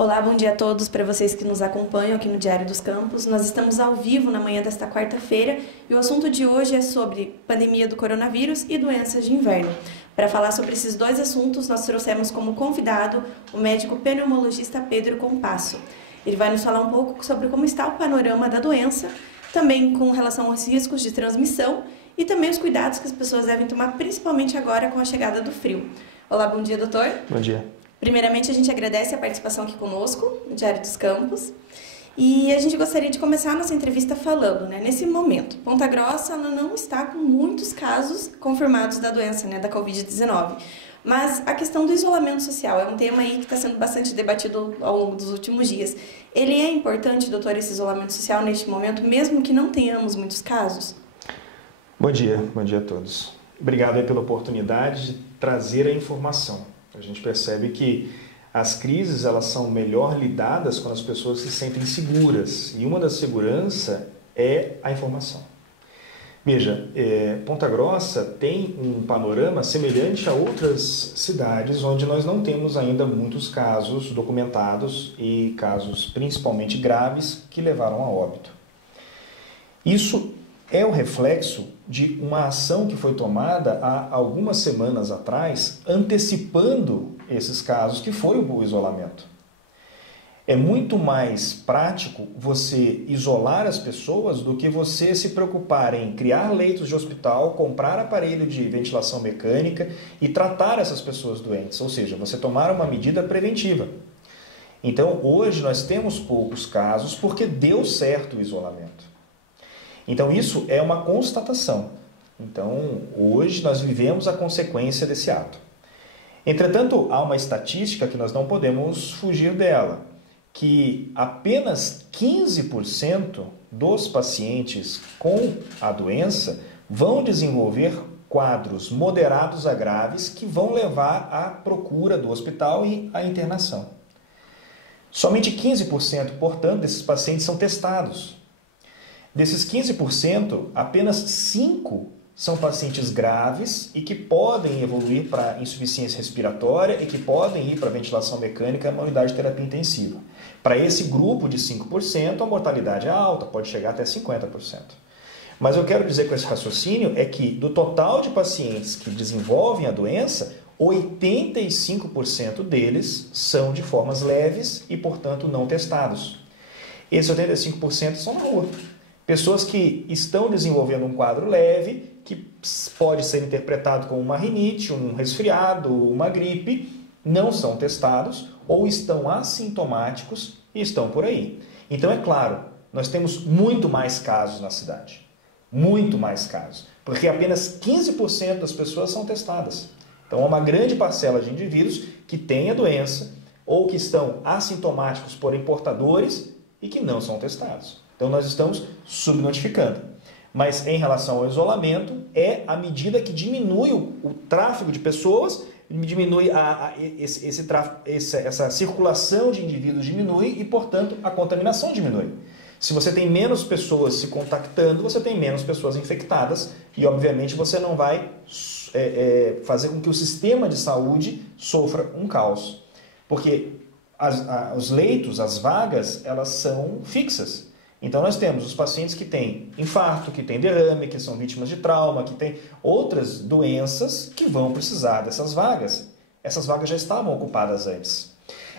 Olá, bom dia a todos, para vocês que nos acompanham aqui no Diário dos Campos. Nós estamos ao vivo na manhã desta quarta-feira e o assunto de hoje é sobre pandemia do coronavírus e doenças de inverno. Para falar sobre esses dois assuntos, nós trouxemos como convidado o médico pneumologista Pedro Compasso. Ele vai nos falar um pouco sobre como está o panorama da doença, também com relação aos riscos de transmissão e também os cuidados que as pessoas devem tomar, principalmente agora com a chegada do frio. Olá, bom dia, doutor. Bom dia. Primeiramente, a gente agradece a participação aqui conosco, no Diário dos Campos. E a gente gostaria de começar a nossa entrevista falando, nesse momento, Ponta Grossa ela não está com muitos casos confirmados da doença, da Covid-19. Mas a questão do isolamento social é um tema aí que está sendo bastante debatido ao longo dos últimos dias. Ele é importante, doutor, esse isolamento social neste momento, mesmo que não tenhamos muitos casos? Bom dia a todos. Obrigado aí pela oportunidade de trazer a informação. A gente percebe que as crises elas são melhor lidadas quando as pessoas se sentem seguras. E uma das seguranças é a informação. Veja, Ponta Grossa tem um panorama semelhante a outras cidades onde nós não temos ainda muitos casos documentados e casos principalmente graves que levaram a óbito. Isso é o reflexo de uma ação que foi tomada há algumas semanas atrás, antecipando esses casos, que foi o isolamento. É muito mais prático você isolar as pessoas do que você se preocupar em criar leitos de hospital, comprar aparelho de ventilação mecânica e tratar essas pessoas doentes, ou seja, você tomar uma medida preventiva. Então, hoje nós temos poucos casos porque deu certo o isolamento. Então, isso é uma constatação. Então, hoje nós vivemos a consequência desse ato. Entretanto, há uma estatística que nós não podemos fugir dela, que apenas 15% dos pacientes com a doença vão desenvolver quadros moderados a graves que vão levar à procura do hospital e à internação. Somente 15%, portanto, desses pacientes são testados. Desses 15%, apenas 5% são pacientes graves e que podem evoluir para insuficiência respiratória e que podem ir para ventilação mecânica na unidade de terapia intensiva. Para esse grupo de 5%, a mortalidade é alta, pode chegar até 50%. Mas eu quero dizer com esse raciocínio é que do total de pacientes que desenvolvem a doença, 85% deles são de formas leves e, portanto, não testados. Esses 85% são na rua. Pessoas que estão desenvolvendo um quadro leve, que pode ser interpretado como uma rinite, um resfriado, uma gripe, não são testados ou estão assintomáticos e estão por aí. Então, é claro, nós temos muito mais casos na cidade. Muito mais casos. Porque apenas 15% das pessoas são testadas. Então, há uma grande parcela de indivíduos que têm a doença ou que estão assintomáticos, porém portadores e que não são testados. Então, nós estamos subnotificando. Mas, em relação ao isolamento, é a medida que diminui o tráfego de pessoas, diminui essa circulação de indivíduos diminui e, portanto, a contaminação diminui. Se você tem menos pessoas se contactando, você tem menos pessoas infectadas e, obviamente, você não vai fazer com que o sistema de saúde sofra um caos. Porque os leitos, as vagas, elas são fixas. Então, nós temos os pacientes que têm infarto, que têm derrame, que são vítimas de trauma, que têm outras doenças que vão precisar dessas vagas. Essas vagas já estavam ocupadas antes.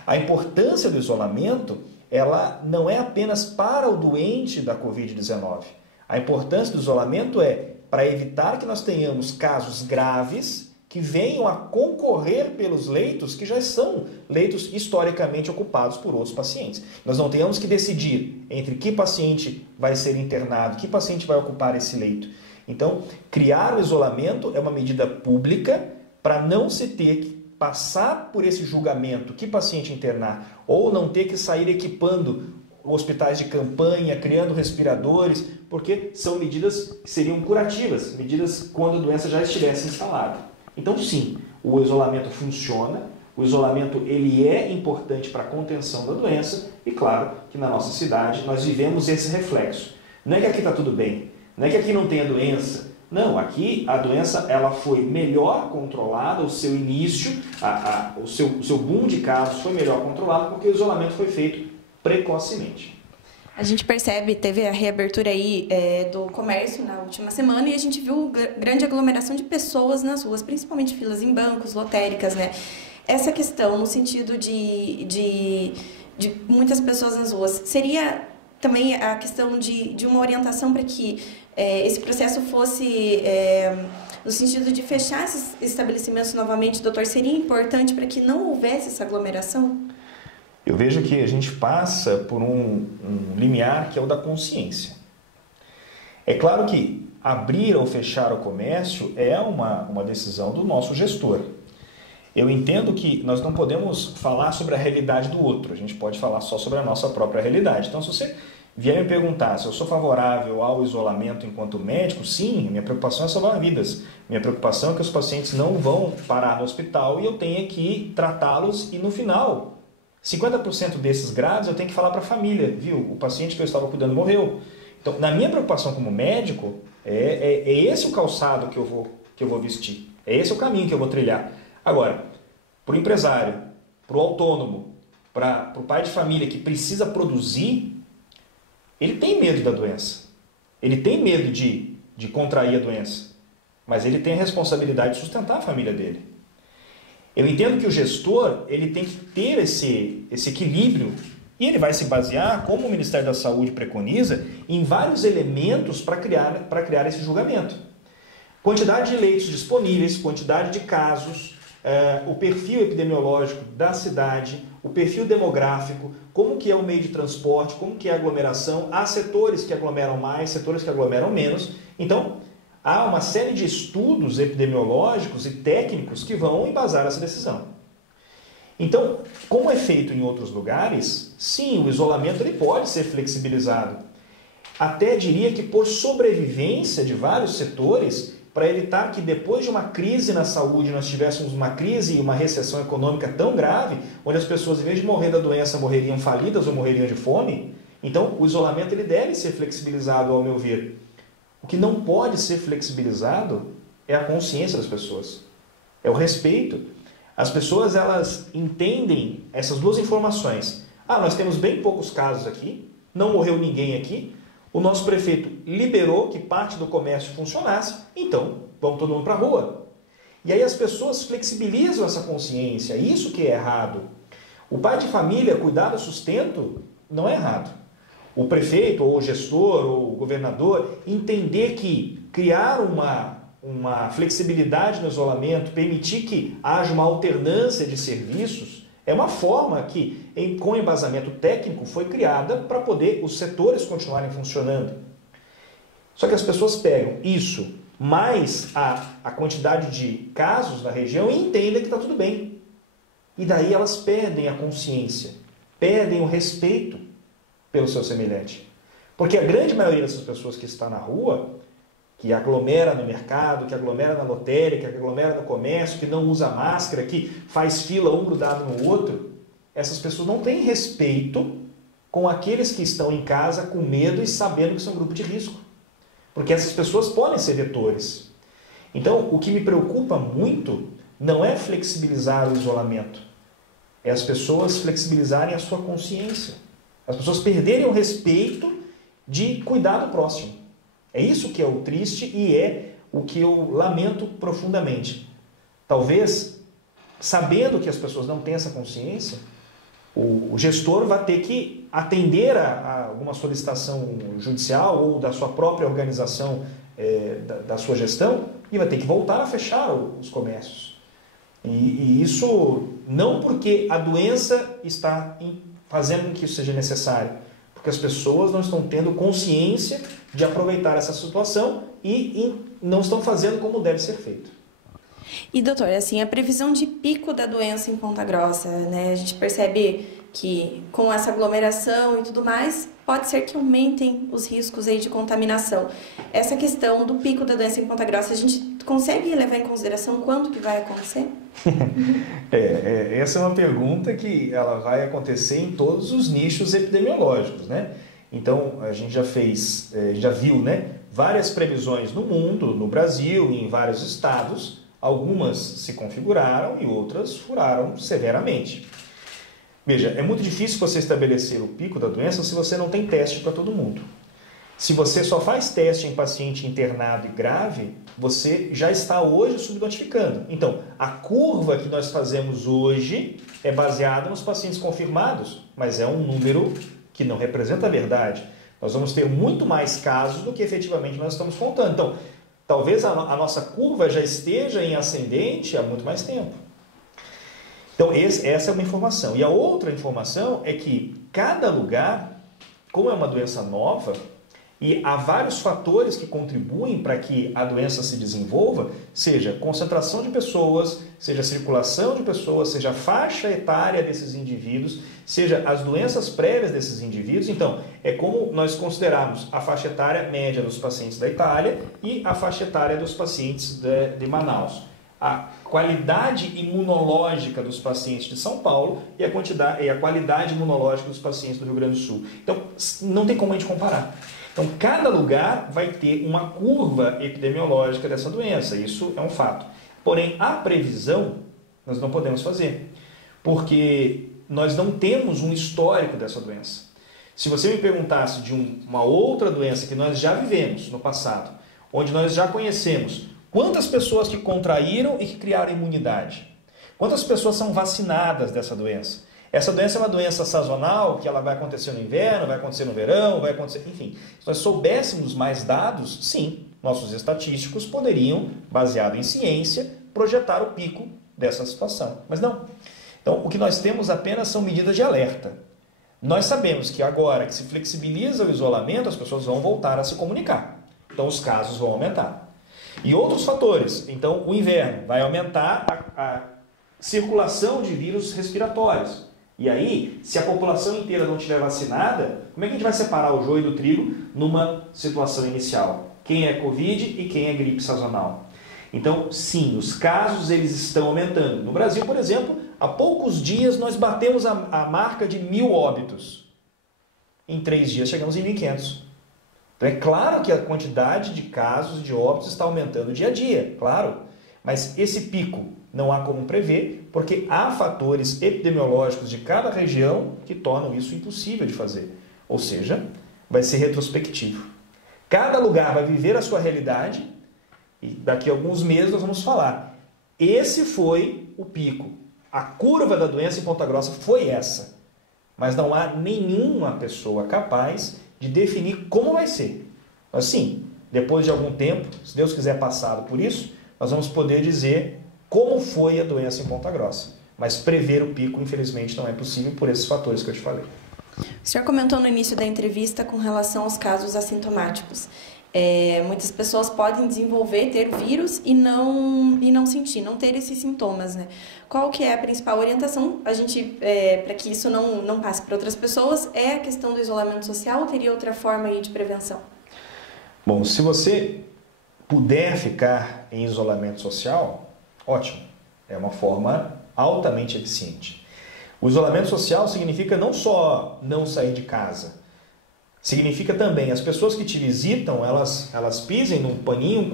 A importância do isolamento, ela não é apenas para o doente da Covid-19. A importância do isolamento é para evitar que nós tenhamos casos graves que venham a concorrer pelos leitos que já são leitos historicamente ocupados por outros pacientes. Nós não tenhamos que decidir entre que paciente vai ser internado, que paciente vai ocupar esse leito. Então, criar o isolamento é uma medida pública para não se ter que passar por esse julgamento, que paciente internar, ou não ter que sair equipando hospitais de campanha, criando respiradores, porque são medidas que seriam curativas, medidas quando a doença já estivesse instalada. Então, sim, o isolamento funciona, o isolamento ele é importante para a contenção da doença e, claro, que na nossa cidade nós vivemos esse reflexo. Não é que aqui está tudo bem, não é que aqui não tenha doença, Não, aqui a doença ela foi melhor controlada, o seu início, o seu boom de casos foi melhor controlado porque o isolamento foi feito precocemente. A gente percebe, teve a reabertura aí do comércio na última semana e a gente viu grande aglomeração de pessoas nas ruas, principalmente filas em bancos, lotéricas, né? Essa questão, no sentido de muitas pessoas nas ruas, seria também a questão de uma orientação para que esse processo fosse no sentido de fechar esses estabelecimentos novamente, doutor, seria importante para que não houvesse essa aglomeração? Eu vejo que a gente passa por um limiar que é o da consciência. É claro que abrir ou fechar o comércio é uma decisão do nosso gestor. Eu entendo que nós não podemos falar sobre a realidade do outro, a gente pode falar só sobre a nossa própria realidade. Então, se você vier me perguntar se eu sou favorável ao isolamento enquanto médico, sim, minha preocupação é salvar vidas. Minha preocupação é que os pacientes não vão parar no hospital e eu tenha que tratá-los e no final, 50% desses graves eu tenho que falar para a família, viu? O paciente que eu estava cuidando morreu. Então, na minha preocupação como médico, é esse o calçado que eu vou vestir, é esse o caminho que eu vou trilhar. Agora, para o empresário, para o autônomo, para o pai de família que precisa produzir, ele tem medo da doença. Ele tem medo de contrair a doença. Mas ele tem a responsabilidade de sustentar a família dele. Eu entendo que o gestor ele tem que ter esse equilíbrio e ele vai se basear, como o Ministério da Saúde preconiza, em vários elementos para criar esse julgamento. Quantidade de leitos disponíveis, quantidade de casos, o perfil epidemiológico da cidade, o perfil demográfico, como que é o meio de transporte, como que é a aglomeração, há setores que aglomeram mais, setores que aglomeram menos. Então, há uma série de estudos epidemiológicos e técnicos que vão embasar essa decisão. Então, como é feito em outros lugares, sim, o isolamento ele pode ser flexibilizado. Até diria que por sobrevivência de vários setores, para evitar que depois de uma crise na saúde nós tivéssemos uma crise e uma recessão econômica tão grave, onde as pessoas, em vez de morrer da doença, morreriam falidas ou morreriam de fome, então o isolamento ele deve ser flexibilizado, ao meu ver. O que não pode ser flexibilizado é a consciência das pessoas, é o respeito. As pessoas elas entendem essas duas informações. Nós temos bem poucos casos aqui, não morreu ninguém aqui, o nosso prefeito liberou que parte do comércio funcionasse, então vamos todo mundo para a rua. E aí as pessoas flexibilizam essa consciência, isso que é errado. O pai de família cuidar do sustento não é errado. O prefeito, ou o gestor, ou o governador, entender que criar uma flexibilidade no isolamento, permitir que haja uma alternância de serviços, é uma forma que, com embasamento técnico, foi criada para poder os setores continuarem funcionando. Só que as pessoas pegam isso, mais a quantidade de casos na região e entendem que está tudo bem. E daí elas perdem a consciência, perdem o respeito pelo seu semelhante. Porque a grande maioria dessas pessoas que está na rua, que aglomera no mercado, que aglomera na lotérica, que aglomera no comércio, que não usa máscara, que faz fila um grudado no outro, essas pessoas não têm respeito com aqueles que estão em casa com medo e sabendo que são um grupo de risco. Porque essas pessoas podem ser vetores. Então, o que me preocupa muito não é flexibilizar o isolamento, é as pessoas flexibilizarem a sua consciência. As pessoas perderem o respeito de cuidar do próximo. É isso que é o triste e é o que eu lamento profundamente. Talvez, sabendo que as pessoas não têm essa consciência, o gestor vai ter que atender a alguma solicitação judicial ou da sua própria organização, da sua gestão, e vai ter que voltar a fechar os comércios. E isso não porque a doença está fazendo com que isso seja necessário, porque as pessoas não estão tendo consciência de aproveitar essa situação e não estão fazendo como deve ser feito. E, doutor, assim, a previsão de pico da doença em Ponta Grossa, né? A gente percebe que com essa aglomeração e tudo mais, pode ser que aumentem os riscos aí de contaminação. Essa questão do pico da doença em Ponta Grossa, a gente consegue levar em consideração quando que vai acontecer? Essa é uma pergunta que ela vai acontecer em todos os nichos epidemiológicos, né? Então, a gente já viu, né, várias previsões no mundo, no Brasil e em vários estados. Algumas se configuraram e outras furaram severamente. Veja, é muito difícil você estabelecer o pico da doença se você não tem teste para todo mundo. Se você só faz teste em paciente internado e grave, você já está hoje subnotificando. Então, a curva que nós fazemos hoje é baseada nos pacientes confirmados, mas é um número que não representa a verdade. Nós vamos ter muito mais casos do que efetivamente nós estamos contando. Então, talvez a nossa curva já esteja em ascendente há muito mais tempo. Então, essa é uma informação. E a outra informação é que cada lugar, como é uma doença nova, e há vários fatores que contribuem para que a doença se desenvolva, seja concentração de pessoas, seja circulação de pessoas, seja a faixa etária desses indivíduos, seja as doenças prévias desses indivíduos. Então, é como nós considerarmos a faixa etária média dos pacientes da Itália e a faixa etária dos pacientes de Manaus. A qualidade imunológica dos pacientes de São Paulo e a qualidade imunológica dos pacientes do Rio Grande do Sul. Então, não tem como a gente comparar. Então, cada lugar vai ter uma curva epidemiológica dessa doença, isso é um fato. Porém, a previsão nós não podemos fazer, porque nós não temos um histórico dessa doença. Se você me perguntasse de uma outra doença que nós já vivemos no passado, onde nós já conhecemos quantas pessoas que contraíram e que criaram imunidade, quantas pessoas são vacinadas dessa doença, essa doença é uma doença sazonal, que ela vai acontecer no inverno, vai acontecer no verão, vai acontecer... Enfim, se nós soubéssemos mais dados, sim, nossos estatísticos poderiam, baseado em ciência, projetar o pico dessa situação. Mas não. Então, o que nós temos apenas são medidas de alerta. Nós sabemos que agora que se flexibiliza o isolamento, as pessoas vão voltar a se comunicar. Então, os casos vão aumentar. E outros fatores. Então, o inverno vai aumentar a circulação de vírus respiratórios. E aí, se a população inteira não estiver vacinada, como é que a gente vai separar o joio do trigo numa situação inicial? Quem é Covid e quem é gripe sazonal? Então, sim, os casos eles estão aumentando. No Brasil, por exemplo, há poucos dias nós batemos a marca de 1.000 óbitos. Em 3 dias chegamos em 1.500. Então é claro que a quantidade de casos de óbitos está aumentando dia a dia, claro. Mas esse pico não há como prever, porque há fatores epidemiológicos de cada região que tornam isso impossível de fazer. Ou seja, vai ser retrospectivo. Cada lugar vai viver a sua realidade e daqui a alguns meses nós vamos falar. Esse foi o pico. A curva da doença em Ponta Grossa foi essa. Mas não há nenhuma pessoa capaz de definir como vai ser. Mas sim, depois de algum tempo, se Deus quiser passado por isso, nós vamos poder dizer como foi a doença em Ponta Grossa. Mas prever o pico, infelizmente, não é possível por esses fatores que eu te falei. O senhor comentou no início da entrevista com relação aos casos assintomáticos. Muitas pessoas podem desenvolver, ter o vírus e não sentir, não ter esses sintomas, né? Qual que é a principal orientação para que isso não passe para outras pessoas? É a questão do isolamento social ou teria outra forma aí de prevenção? Bom, se você puder ficar em isolamento social, ótimo. É uma forma altamente eficiente. O isolamento social significa não só não sair de casa, significa também as pessoas que te visitam, elas pisem num paninho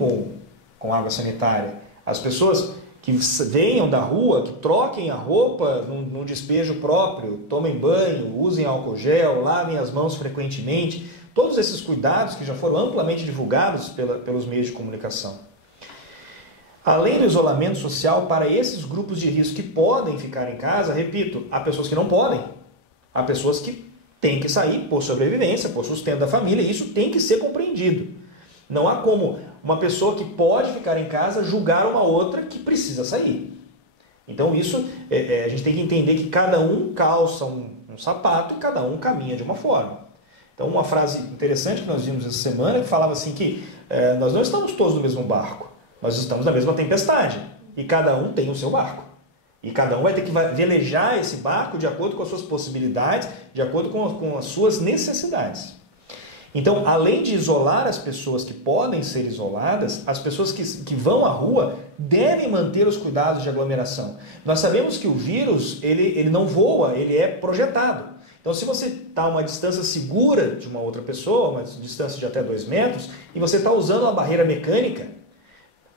com água sanitária. As pessoas que venham da rua, que troquem a roupa num despejo próprio, tomem banho, usem álcool gel, lavem as mãos frequentemente. Todos esses cuidados que já foram amplamente divulgados pelos meios de comunicação. Além do isolamento social, para esses grupos de risco que podem ficar em casa, repito, há pessoas que não podem. Há pessoas que têm que sair por sobrevivência, por sustento da família, e isso tem que ser compreendido. Não há como uma pessoa que pode ficar em casa julgar uma outra que precisa sair. Então isso, a gente tem que entender que cada um calça um sapato e cada um caminha de uma forma. Então uma frase interessante que nós vimos essa semana que falava assim que nós não estamos todos no mesmo barco, nós estamos na mesma tempestade e cada um tem o seu barco. E cada um vai ter que velejar esse barco de acordo com as suas possibilidades, de acordo com as suas necessidades. Então, além de isolar as pessoas que podem ser isoladas, as pessoas que vão à rua devem manter os cuidados de aglomeração. Nós sabemos que o vírus ele não voa, ele é projetado. Então, Então, se você está a uma distância segura de uma outra pessoa, uma distância de até 2 metros, e você está usando uma barreira mecânica,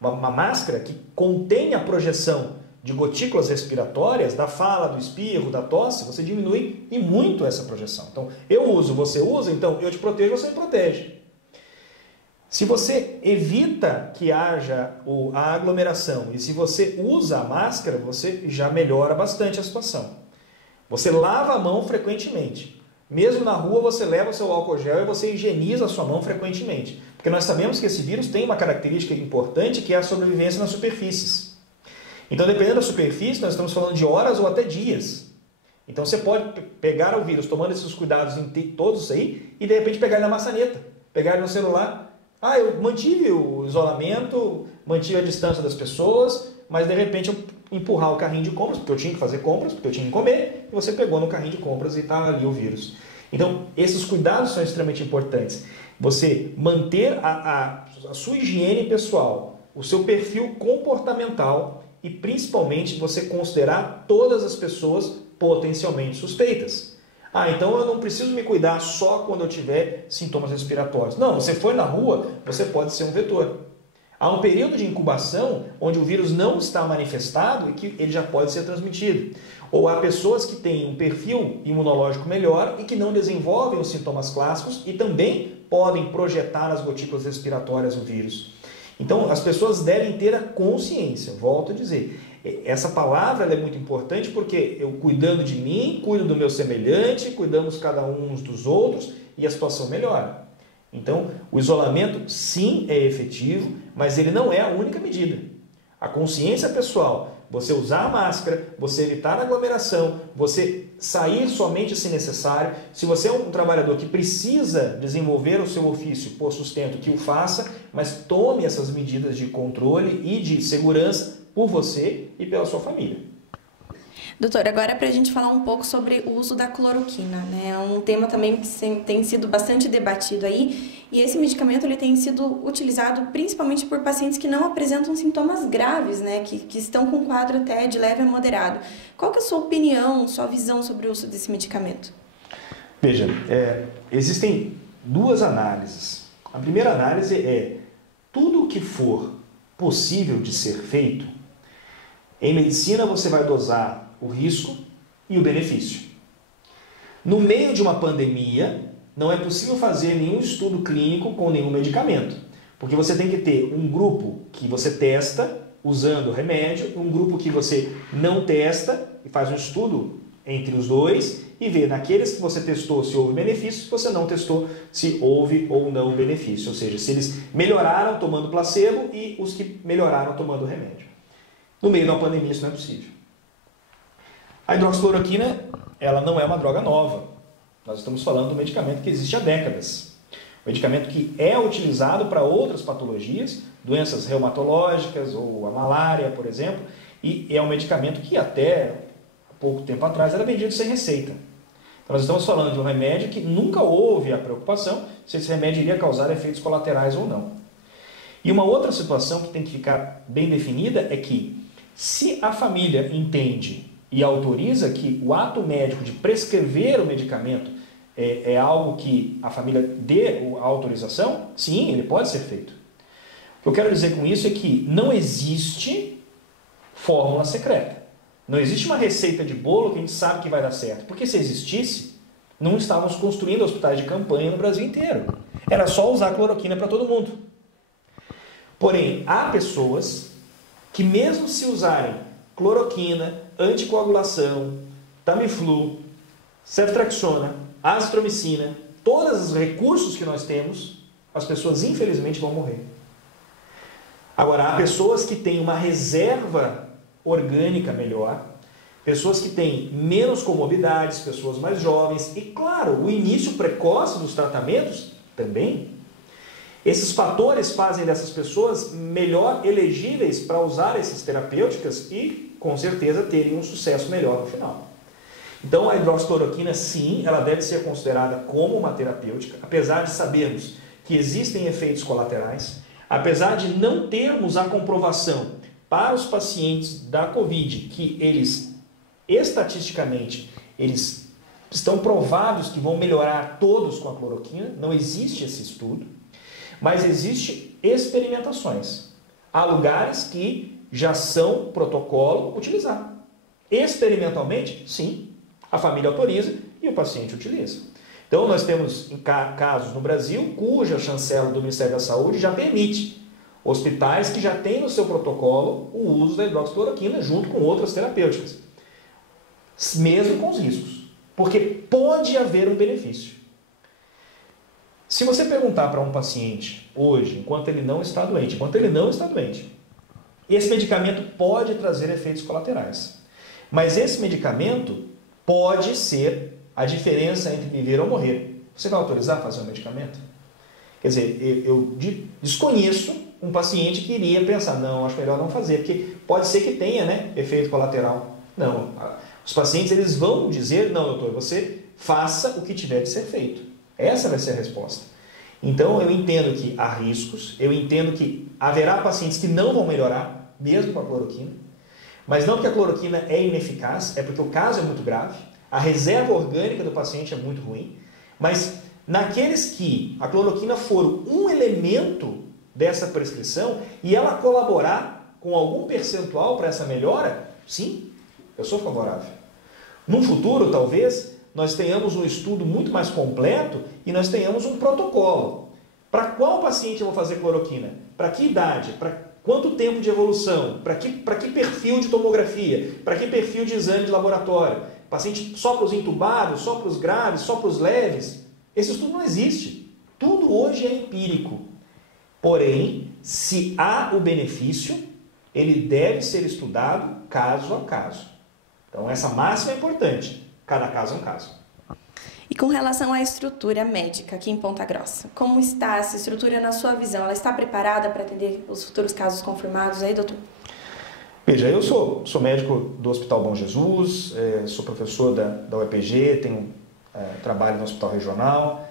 uma máscara que contém a projeção de gotículas respiratórias, da fala, do espirro, da tosse, você diminui e muito essa projeção. Então, eu uso, você usa, então eu te protejo, você me protege. Se você evita que haja a aglomeração e se você usa a máscara, você já melhora bastante a situação. Você lava a mão frequentemente. Mesmo na rua, você leva o seu álcool gel e você higieniza a sua mão frequentemente. Porque nós sabemos que esse vírus tem uma característica importante, que é a sobrevivência nas superfícies. Então, dependendo da superfície, nós estamos falando de horas ou até dias. Então, você pode pegar o vírus tomando esses cuidados em todos isso aí e, de repente, pegar ele na maçaneta, pegar ele no celular. Eu mantive o isolamento, mantive a distância das pessoas, mas, de repente, eu empurrar o carrinho de compras, porque eu tinha que fazer compras, porque eu tinha que comer, e você pegou no carrinho de compras e está ali o vírus. Então, esses cuidados são extremamente importantes. Você manter a sua higiene pessoal, o seu perfil comportamental e, principalmente, você considerar todas as pessoas potencialmente suspeitas. Então eu não preciso me cuidar só quando eu tiver sintomas respiratórios. Não, você foi na rua, você pode ser um vetor. Há um período de incubação onde o vírus não está manifestado e que ele já pode ser transmitido. Ou há pessoas que têm um perfil imunológico melhor e que não desenvolvem os sintomas clássicos e também podem projetar nas gotículas respiratórias o vírus. Então, as pessoas devem ter a consciência, volto a dizer. Essa palavra é muito importante porque eu cuidando de mim, cuido do meu semelhante, cuidamos cada um uns dos outros e a situação melhora. Então, o isolamento sim é efetivo, mas ele não é a única medida. A consciência pessoal, você usar a máscara, você evitar a aglomeração, você sair somente se necessário. Se você é um trabalhador que precisa desenvolver o seu ofício por sustento, que o faça, mas tome essas medidas de controle e de segurança por você e pela sua família. Doutor, agora para a gente falar um pouco sobre o uso da cloroquina, né? É um tema também que tem sido bastante debatido aí, e esse medicamento ele tem sido utilizado principalmente por pacientes que não apresentam sintomas graves, né? Que estão com quadro até de leve a moderado. Qual que é a sua opinião, sua visão sobre o uso desse medicamento? Veja, existem duas análises. A primeira análise é tudo o que for possível de ser feito. Em medicina você vai dosar o risco e o benefício. No meio de uma pandemia, não é possível fazer nenhum estudo clínico com nenhum medicamento, porque você tem que ter um grupo que você testa usando o remédio, um grupo que você não testa e faz um estudo entre os dois e vê naqueles que você testou se houve benefício, se você não testou se houve ou não benefício, ou seja, se eles melhoraram tomando placebo e os que melhoraram tomando remédio. No meio de uma pandemia isso não é possível. A hidroxicloroquina, ela não é uma droga nova. Nós estamos falando de um medicamento que existe há décadas. Um medicamento que é utilizado para outras patologias, doenças reumatológicas ou a malária, por exemplo, e é um medicamento que até pouco tempo atrás era vendido sem receita. Então nós estamos falando de um remédio que nunca houve a preocupação se esse remédio iria causar efeitos colaterais ou não. E uma outra situação que tem que ficar bem definida é que se a família entende e autoriza que o ato médico de prescrever o medicamento é algo que a família dê a autorização, sim, ele pode ser feito. O que eu quero dizer com isso é que não existe fórmula secreta. Não existe uma receita de bolo que a gente sabe que vai dar certo. Porque se existisse, não estávamos construindo hospitais de campanha no Brasil inteiro. Era só usar cloroquina para todo mundo. Porém, há pessoas que mesmo se usarem cloroquina, anticoagulação, Tamiflu, ceftriaxona, azitromicina, todos os recursos que nós temos, as pessoas infelizmente vão morrer. Agora, há pessoas que têm uma reserva orgânica melhor, pessoas que têm menos comorbidades, pessoas mais jovens e, claro, o início precoce dos tratamentos também. Esses fatores fazem dessas pessoas melhor elegíveis para usar essas terapêuticas e, com certeza, terem um sucesso melhor no final. Então, a hidroxicloroquina, sim, ela deve ser considerada como uma terapêutica, apesar de sabermos que existem efeitos colaterais, apesar de não termos a comprovação para os pacientes da Covid que eles, estatisticamente, eles estão provados que vão melhorar todos com a cloroquina, não existe esse estudo, mas existe experimentações. Há lugares que já são protocolo utilizar. Experimentalmente, sim, a família autoriza e o paciente utiliza. Então, nós temos casos no Brasil cuja chancela do Ministério da Saúde já permite hospitais que já têm no seu protocolo o uso da hidroxicloroquina junto com outras terapêuticas, mesmo com os riscos, porque pode haver um benefício. Se você perguntar para um paciente hoje, enquanto ele não está doente, esse medicamento pode trazer efeitos colaterais, mas esse medicamento pode ser a diferença entre viver ou morrer. Você vai autorizar a fazer um medicamento? Quer dizer, eu desconheço um paciente que iria pensar, não, acho melhor não fazer, porque pode ser que tenha, né, efeito colateral. Não, os pacientes eles vão dizer, não, doutor, você faça o que tiver de ser feito. Essa vai ser a resposta. Então, eu entendo que há riscos, eu entendo que haverá pacientes que não vão melhorar, mesmo com a cloroquina, mas não porque a cloroquina é ineficaz, é porque o caso é muito grave, a reserva orgânica do paciente é muito ruim, mas naqueles que a cloroquina for um elemento dessa prescrição e ela colaborar com algum percentual para essa melhora, sim, eu sou favorável. No futuro, talvez, nós tenhamos um estudo muito mais completo e nós tenhamos um protocolo. Para qual paciente eu vou fazer cloroquina? Para que idade? Para quanto tempo de evolução? Para que perfil de tomografia? Para que perfil de exame de laboratório? Paciente só para os intubados, só para os graves, só para os leves? Esse estudo não existe. Tudo hoje é empírico. Porém, se há o benefício, ele deve ser estudado caso a caso. Então, essa máxima é importante. Cada caso é um caso. E com relação à estrutura médica aqui em Ponta Grossa, como está essa estrutura na sua visão? Ela está preparada para atender os futuros casos confirmados aí, doutor? Veja, eu sou médico do Hospital Bom Jesus, sou professor da UEPG, tenho trabalho no Hospital Regional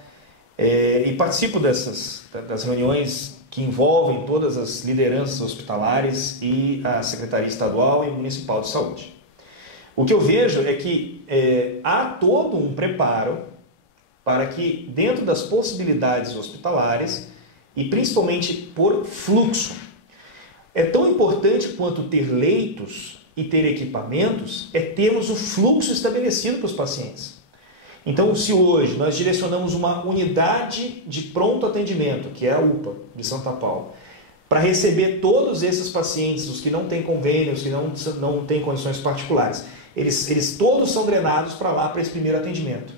e participo das reuniões que envolvem todas as lideranças hospitalares e a Secretaria Estadual e Municipal de Saúde. O que eu vejo é que há todo um preparo para que, dentro das possibilidades hospitalares, e principalmente por fluxo, é tão importante quanto ter leitos e ter equipamentos, é termos o fluxo estabelecido para os pacientes. Então, se hoje nós direcionamos uma unidade de pronto atendimento, que é a UPA de Santa Paula, para receber todos esses pacientes, os que não têm convênios, que não têm condições particulares, eles todos são drenados para lá, para esse primeiro atendimento.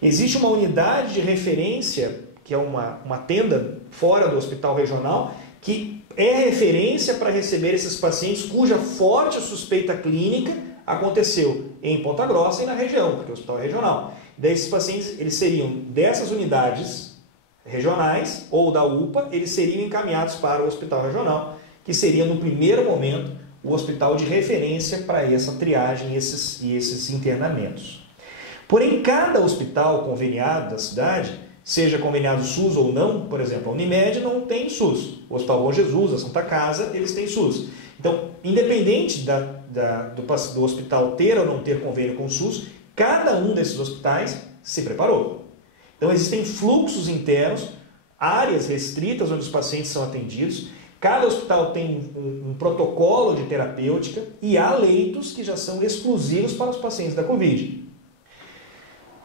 Existe uma unidade de referência, que é uma tenda fora do hospital regional, que é referência para receber esses pacientes cuja forte suspeita clínica aconteceu em Ponta Grossa e na região, porque é o hospital é regional. Daí esses pacientes, eles seriam dessas unidades regionais ou da UPA, eles seriam encaminhados para o hospital regional, que seria no primeiro momento o hospital de referência para essa triagem e esses internamentos. Porém, cada hospital conveniado da cidade, seja conveniado SUS ou não, por exemplo, a Unimed não tem SUS, o Hospital Bom Jesus, a Santa Casa, eles têm SUS. Então, independente do hospital ter ou não ter convênio com o SUS, cada um desses hospitais se preparou. Então, existem fluxos internos, áreas restritas onde os pacientes são atendidos. Cada hospital tem um protocolo de terapêutica e há leitos que já são exclusivos para os pacientes da Covid.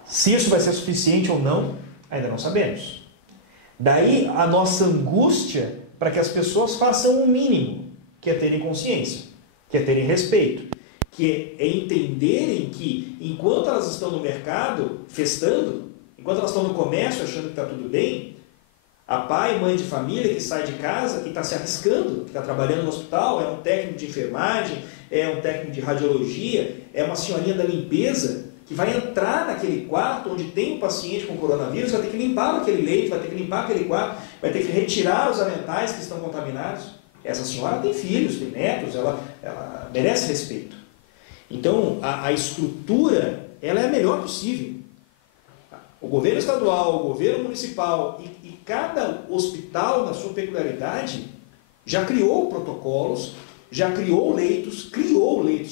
Se isso vai ser suficiente ou não, ainda não sabemos. Daí a nossa angústia para que as pessoas façam o mínimo, que é terem consciência, que é terem respeito, que é entenderem que enquanto elas estão no mercado festando, enquanto elas estão no comércio achando que está tudo bem, a pai e mãe de família que sai de casa, que está se arriscando, que está trabalhando no hospital, é um técnico de enfermagem, é um técnico de radiologia, é uma senhorinha da limpeza, que vai entrar naquele quarto onde tem um paciente com coronavírus, vai ter que limpar aquele leito, vai ter que limpar aquele quarto, vai ter que retirar os aventais que estão contaminados. Essa senhora tem filhos, tem netos, ela merece respeito. Então, a estrutura, ela é a melhor possível. O governo estadual, o governo municipal e cada hospital, na sua peculiaridade, já criou protocolos, já criou leitos,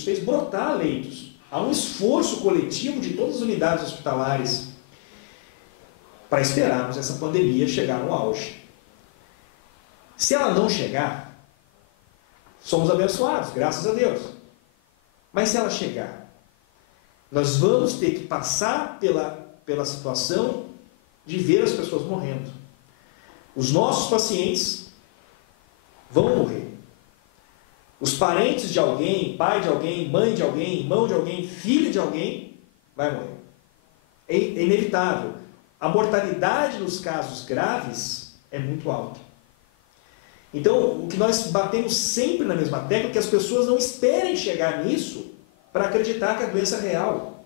fez brotar leitos. há um esforço coletivo de todas as unidades hospitalares para esperarmos essa pandemia chegar no auge. Se ela não chegar, somos abençoados, graças a Deus. Mas se ela chegar, nós vamos ter que passar pela situação de ver as pessoas morrendo. Os nossos pacientes vão morrer. Os parentes de alguém, pai de alguém, mãe de alguém, irmão de alguém, filho de alguém, vai morrer. É inevitável. A mortalidade nos casos graves é muito alta. Então, o que nós batemos sempre na mesma tecla é que as pessoas não esperem chegar nisso para acreditar que a doença é real.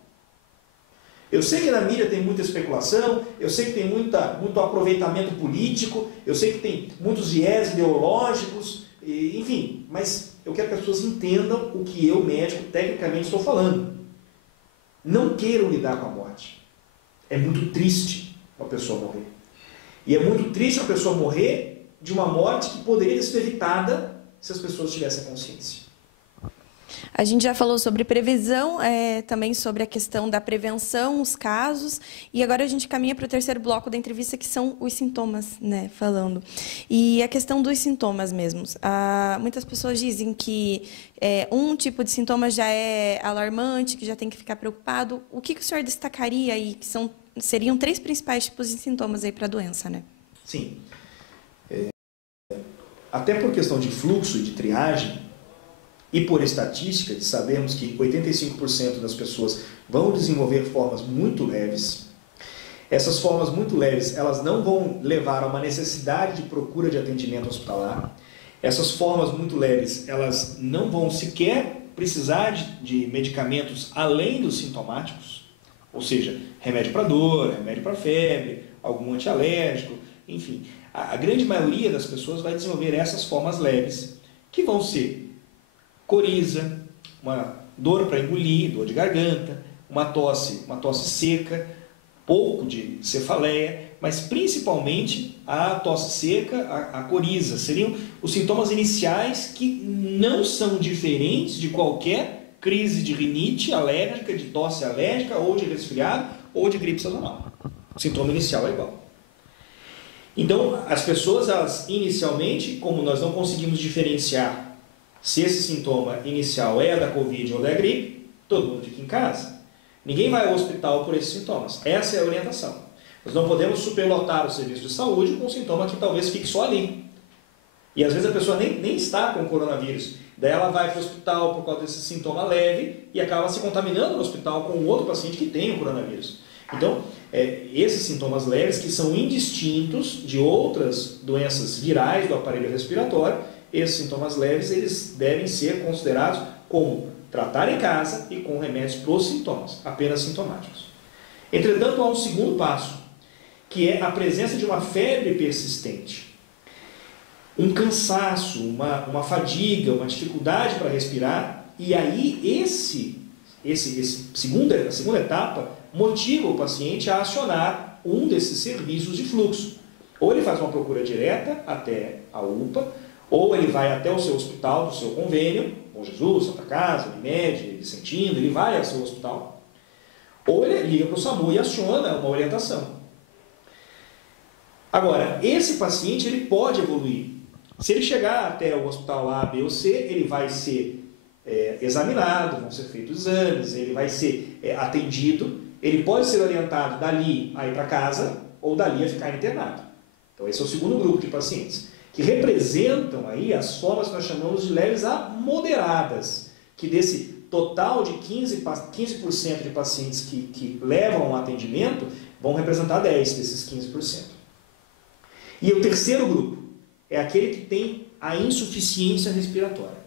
Eu sei que na mídia tem muita especulação, eu sei que tem muito aproveitamento político, eu sei que tem muitos viés ideológicos, enfim, mas eu quero que as pessoas entendam o que eu, médico, tecnicamente estou falando. Não queiram lidar com a morte. É muito triste uma pessoa morrer. E é muito triste uma pessoa morrer de uma morte que poderia ter sido evitada se as pessoas tivessem consciência. A gente já falou sobre previsão, também sobre a questão da prevenção, os casos, e agora a gente caminha para o terceiro bloco da entrevista, que são os sintomas, né, falando. E a questão dos sintomas mesmos. Muitas pessoas dizem que um tipo de sintoma já é alarmante, que já tem que ficar preocupado. O que o senhor destacaria aí, que seriam 3 principais tipos de sintomas aí para a doença, né? Sim. Até por questão de fluxo e de triagem, e por estatística, de sabermos que 85% das pessoas vão desenvolver formas muito leves. Essas formas muito leves, elas não vão levar a uma necessidade de procura de atendimento hospitalar. Essas formas muito leves, elas não vão sequer precisar de medicamentos além dos sintomáticos, ou seja, remédio para dor, remédio para febre, algum antialérgico, enfim. A grande maioria das pessoas vai desenvolver essas formas leves, que vão ser coriza, uma dor para engolir, dor de garganta, uma tosse seca, pouco de cefaleia, mas principalmente a tosse seca, a coriza. Seriam os sintomas iniciais que não são diferentes de qualquer crise de rinite alérgica, de tosse alérgica, ou de resfriado, ou de gripe sazonal. O sintoma inicial é igual. Então, as pessoas, elas, inicialmente, como nós não conseguimos diferenciar se esse sintoma inicial é da Covid ou da gripe, todo mundo fica em casa. Ninguém vai ao hospital por esses sintomas. Essa é a orientação. Nós não podemos superlotar o serviço de saúde com um sintoma que talvez fique só ali. E às vezes a pessoa nem está com coronavírus. Daí ela vai para o hospital por causa desse sintoma leve e acaba se contaminando no hospital com outro paciente que tem o coronavírus. Então, esses sintomas leves, que são indistintos de outras doenças virais do aparelho respiratório, esses sintomas leves, eles devem ser considerados como tratar em casa e com remédios para os sintomas, apenas sintomáticos. Entretanto, há um segundo passo, que é a presença de uma febre persistente, um cansaço, uma fadiga, uma dificuldade para respirar, e aí a segunda etapa motiva o paciente a acionar um desses serviços de fluxo. Ou ele faz uma procura direta até a UPA, ou ele vai até o seu hospital do seu convênio, Bom Jesus, Santa Casa, Unimed, Vicentino, ele vai ao seu hospital. Ou ele liga para o SAMU e aciona uma orientação. Agora, esse paciente ele pode evoluir. Se ele chegar até o hospital A, B ou C, ele vai ser examinado, vão ser feitos exames, ele vai ser atendido, ele pode ser orientado dali a ir para casa ou dali a ficar internado. Então esse é o segundo grupo de pacientes, que representam aí as formas que nós chamamos de leves a moderadas, que desse total de 15% de pacientes que levam ao atendimento, vão representar 10 desses 15%. E o terceiro grupo é aquele que tem a insuficiência respiratória.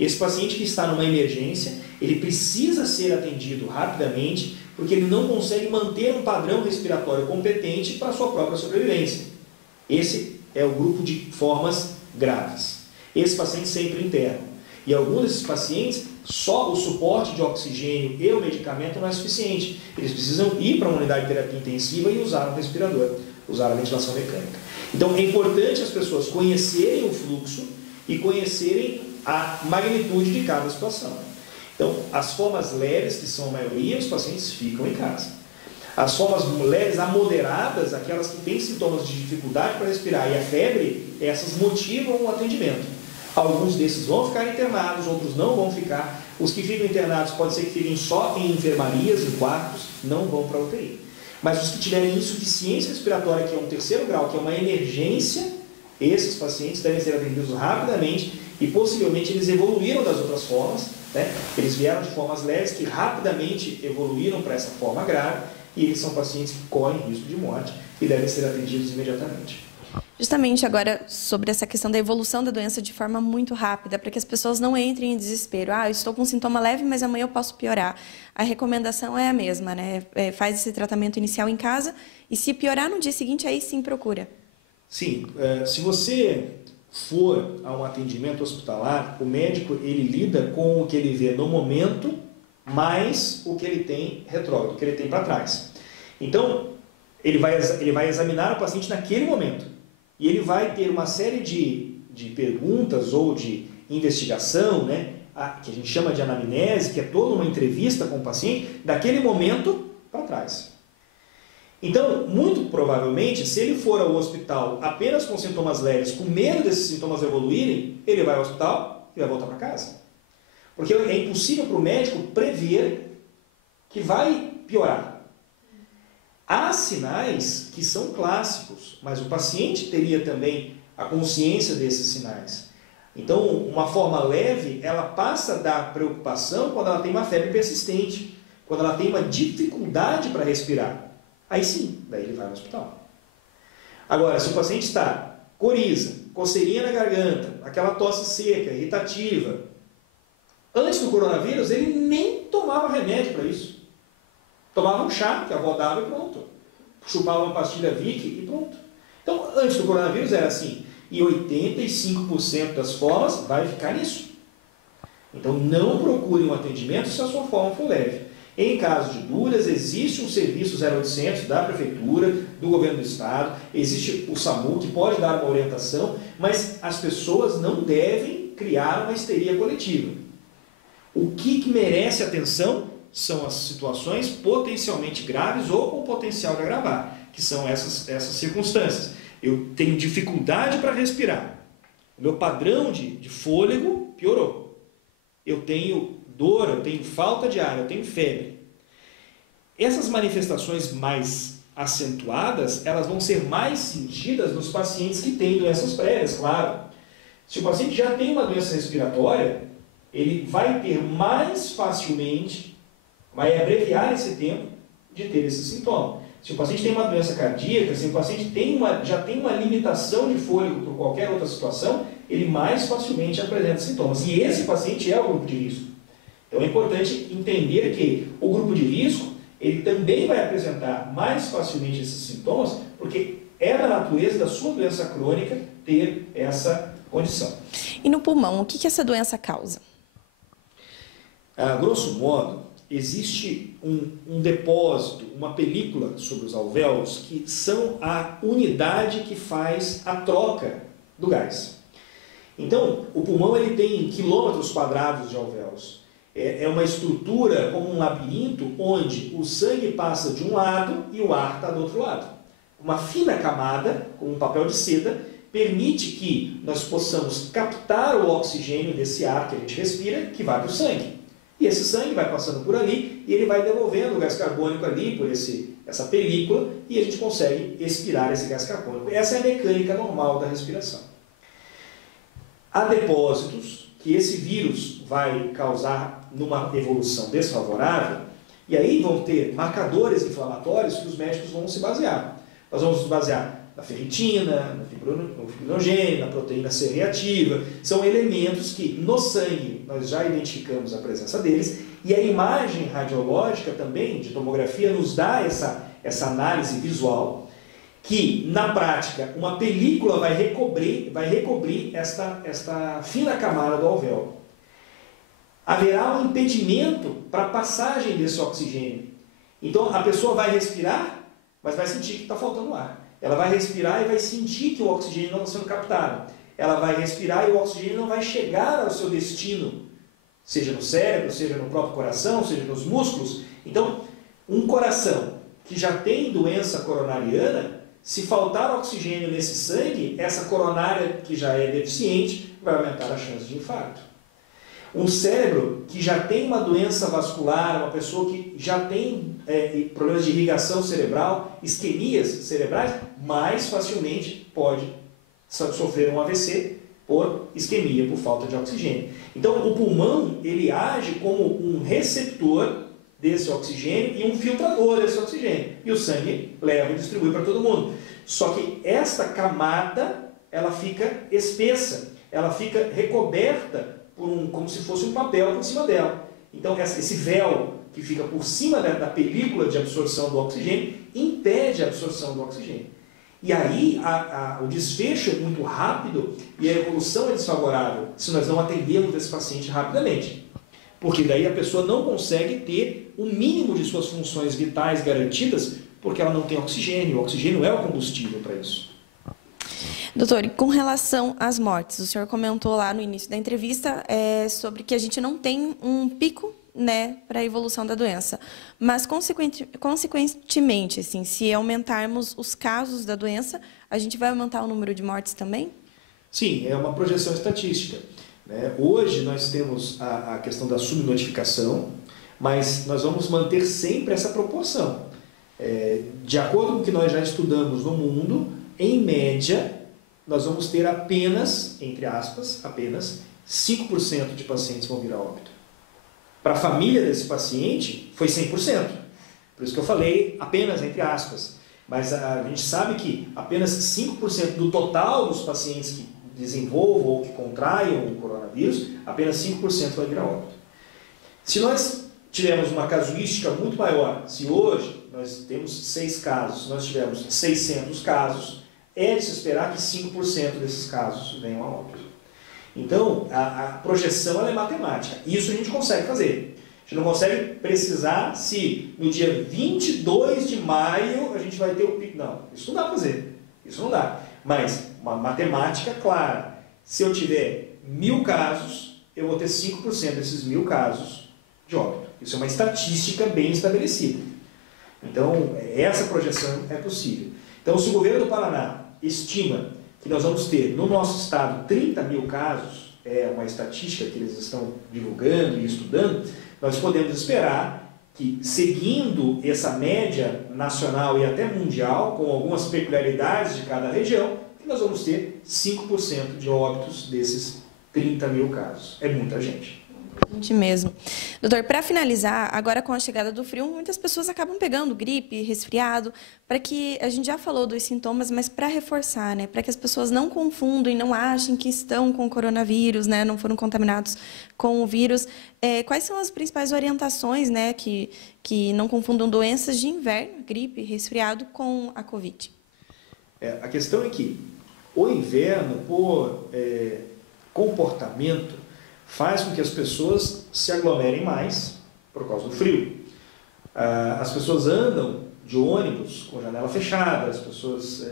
Esse paciente que está numa emergência, ele precisa ser atendido rapidamente, porque ele não consegue manter um padrão respiratório competente para a sua própria sobrevivência. Esse é o grupo de formas graves. Esse paciente sempre interno. E alguns desses pacientes, só o suporte de oxigênio e o medicamento não é suficiente. Eles precisam ir para uma unidade de terapia intensiva e usar um respirador, usar a ventilação mecânica. Então é importante as pessoas conhecerem o fluxo e conhecerem a magnitude de cada situação. Então, as formas leves, que são a maioria, os pacientes ficam em casa. As formas leves a moderadas, aquelas que têm sintomas de dificuldade para respirar e a febre, essas motivam o atendimento. Alguns desses vão ficar internados, outros não vão ficar. Os que ficam internados pode ser que fiquem só em enfermarias, em quartos, não vão para a UTI. Mas os que tiverem insuficiência respiratória, que é um terceiro grau, que é uma emergência, esses pacientes devem ser atendidos rapidamente e possivelmente eles evoluíram das outras formas, né? Eles vieram de formas leves que rapidamente evoluíram para essa forma grave e eles são pacientes que correm risco de morte e devem ser atendidos imediatamente. Justamente agora sobre essa questão da evolução da doença de forma muito rápida, para que as pessoas não entrem em desespero. Eu estou com um sintoma leve, mas amanhã eu posso piorar. A recomendação é a mesma, né? Faz esse tratamento inicial em casa e se piorar no dia seguinte, aí sim procura. Sim, se você for a um atendimento hospitalar, o médico ele lida com o que ele vê no momento, mais o que ele tem retrógrado, o que ele tem para trás. Então, ele vai examinar o paciente naquele momento. E ele vai ter uma série de perguntas ou de investigação, né, que a gente chama de anamnese, que é toda uma entrevista com o paciente, daquele momento para trás. Então, muito provavelmente, se ele for ao hospital apenas com sintomas leves, com medo desses sintomas evoluírem, ele vai ao hospital e vai voltar para casa. Porque é impossível para o médico prever que vai piorar. Há sinais que são clássicos, mas o paciente teria também a consciência desses sinais. Então, uma forma leve, ela passa da preocupação quando ela tem uma febre persistente, quando ela tem uma dificuldade para respirar. Aí sim, daí ele vai no hospital. Agora, se o paciente está coriza, coceirinha na garganta, aquela tosse seca, irritativa, antes do coronavírus, ele nem tomava remédio para isso. Tomava um chá, que a avó dava e pronto. Chupava uma pastilha Vic e pronto. Então, antes do coronavírus era assim. E 85% das formas vai ficar nisso. Então, não procure um atendimento se a sua forma for leve. Em caso de dúvidas, existe um serviço 0800 da Prefeitura, do Governo do Estado, existe o SAMU, que pode dar uma orientação, mas as pessoas não devem criar uma histeria coletiva. O que merece atenção são as situações potencialmente graves ou com potencial de agravar, que são essas circunstâncias. Eu tenho dificuldade para respirar, o meu padrão de fôlego piorou, eu tenho dor, eu tenho falta de ar, eu tenho febre. Essas manifestações mais acentuadas, elas vão ser mais sentidas nos pacientes que têm doenças prévias, claro. Se o paciente já tem uma doença respiratória, ele vai ter mais facilmente, vai abreviar esse tempo de ter esse sintoma. Se o paciente tem uma doença cardíaca, se o paciente já tem uma limitação de fôlego por qualquer outra situação, ele mais facilmente apresenta sintomas. E esse paciente é o grupo de risco. Então é importante entender que o grupo de risco, ele também vai apresentar mais facilmente esses sintomas, porque é da natureza da sua doença crônica ter essa condição. E no pulmão, o que essa doença causa? A grosso modo, existe um depósito, uma película sobre os alvéolos que são a unidade que faz a troca do gás. Então, o pulmão ele tem quilômetros quadrados de alvéolos. É uma estrutura como um labirinto onde o sangue passa de um lado e o ar está do outro lado. Uma fina camada, com um papel de seda, permite que nós possamos captar o oxigênio desse ar que a gente respira, que vai para o sangue. E esse sangue vai passando por ali e ele vai devolvendo o gás carbônico ali por essa película e a gente consegue expirar esse gás carbônico. Essa é a mecânica normal da respiração. Há depósitos que esse vírus vai causar numa evolução desfavorável e aí vão ter marcadores inflamatórios que os médicos vão se basear. Nós vamos nos basear na ferritina, no fibrinogênio, na proteína C reativa. São elementos que no sangue nós já identificamos a presença deles e a imagem radiológica também, de tomografia, nos dá essa análise visual que, na prática, uma película vai recobrir esta fina camada do alvéolo. Haverá um impedimento para a passagem desse oxigênio. Então, a pessoa vai respirar, mas vai sentir que está faltando ar. Ela vai respirar e vai sentir que o oxigênio não está sendo captado. Ela vai respirar e o oxigênio não vai chegar ao seu destino seja no cérebro, seja no próprio coração, seja nos músculos. Então, um coração que já tem doença coronariana, se faltar oxigênio nesse sangue, essa coronária que já é deficiente vai aumentar a chance de infarto. Um cérebro que já tem uma doença vascular, uma pessoa que já tem problemas de irrigação cerebral, isquemias cerebrais, mais facilmente pode sofrer um AVC por isquemia, por falta de oxigênio. Então, o pulmão ele age como um receptor desse oxigênio e um filtrador desse oxigênio. E o sangue leva e distribui para todo mundo. Só que esta camada, ela fica espessa, ela fica recoberta por como se fosse um papel por cima dela. Então, esse véu que fica por cima da película de absorção do oxigênio impede a absorção do oxigênio. E aí o desfecho é muito rápido e a evolução é desfavorável se nós não atendermos esse paciente rapidamente. Porque daí a pessoa não consegue ter o mínimo de suas funções vitais garantidas porque ela não tem oxigênio. O oxigênio é o combustível para isso. Doutor, com relação às mortes, o senhor comentou lá no início da entrevista sobre que a gente não tem um pico, né, para a evolução da doença. Mas, consequentemente, assim, se aumentarmos os casos da doença, a gente vai aumentar o número de mortes também? Sim, é uma projeção estatística. Né? Hoje nós temos a questão da subnotificação, mas nós vamos manter sempre essa proporção. De acordo com o que nós já estudamos no mundo, em média, nós vamos ter apenas, entre aspas, apenas 5% de pacientes vão vir a óbito. Para a família desse paciente, foi 100%. Por isso que eu falei apenas, entre aspas. Mas a gente sabe que apenas 5% do total dos pacientes que desenvolvam ou que contraiam o coronavírus, apenas 5% vai vir a óbito. Se nós tivermos uma casuística muito maior, se hoje nós temos 6 casos, se nós tivermos 600 casos, é de se esperar que 5% desses casos venham a óbito. Então, a projeção ela é matemática. Isso a gente consegue fazer. A gente não consegue precisar se no dia 22 de maio a gente vai ter o pico. Não, isso não dá para fazer. Isso não dá. Mas, uma matemática clara. Se eu tiver 1000 casos, eu vou ter 5% desses 1000 casos de óbito. Isso é uma estatística bem estabelecida. Então, essa projeção é possível. Então, se o governo do Paraná estima que nós vamos ter no nosso estado 30.000 casos, é uma estatística que eles estão divulgando e estudando, nós podemos esperar que, seguindo essa média nacional e até mundial, com algumas peculiaridades de cada região, que nós vamos ter 5% de óbitos desses 30.000 casos. É muita gente. Gente mesmo. Doutor, para finalizar, agora com a chegada do frio, muitas pessoas acabam pegando gripe, resfriado, para que, a gente já falou dos sintomas, mas para reforçar, né, para que as pessoas não confundam e não achem que estão com coronavírus, né, não foram contaminados com o vírus, quais são as principais orientações, né, que não confundam doenças de inverno, gripe, resfriado, com a Covid? A questão é que o inverno, por comportamento, faz com que as pessoas se aglomerem mais por causa do frio. As pessoas andam de ônibus com janela fechada, as pessoas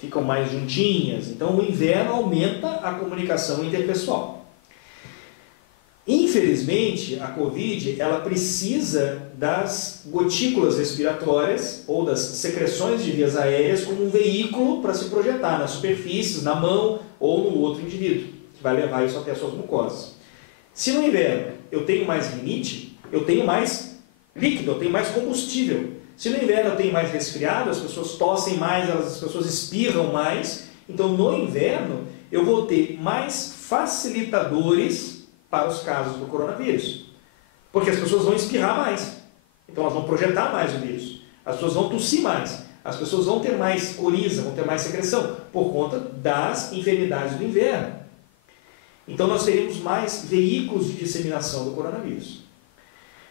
ficam mais juntinhas, então o inverno aumenta a comunicação interpessoal. Infelizmente, a Covid ela precisa das gotículas respiratórias ou das secreções de vias aéreas como um veículo para se projetar nas superfícies, na mão ou no outro indivíduo, que vai levar isso até as suas mucosas. Se no inverno eu tenho mais rinite, eu tenho mais líquido, eu tenho mais combustível. Se no inverno eu tenho mais resfriado, as pessoas tossem mais, as pessoas espirram mais. Então no inverno eu vou ter mais facilitadores para os casos do coronavírus. Porque as pessoas vão espirrar mais. Então elas vão projetar mais o vírus. As pessoas vão tossir mais. As pessoas vão ter mais coriza, vão ter mais secreção, por conta das enfermidades do inverno. Então nós teremos mais veículos de disseminação do coronavírus.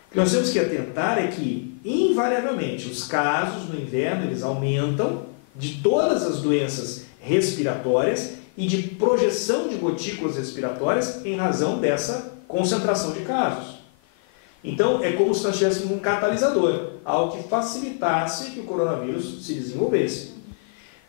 O que nós temos que atentar é que, invariavelmente, os casos no inverno eles aumentam de todas as doenças respiratórias e de projeção de gotículas respiratórias em razão dessa concentração de casos. Então é como se nós tivéssemos um catalisador, algo que facilitasse que o coronavírus se desenvolvesse.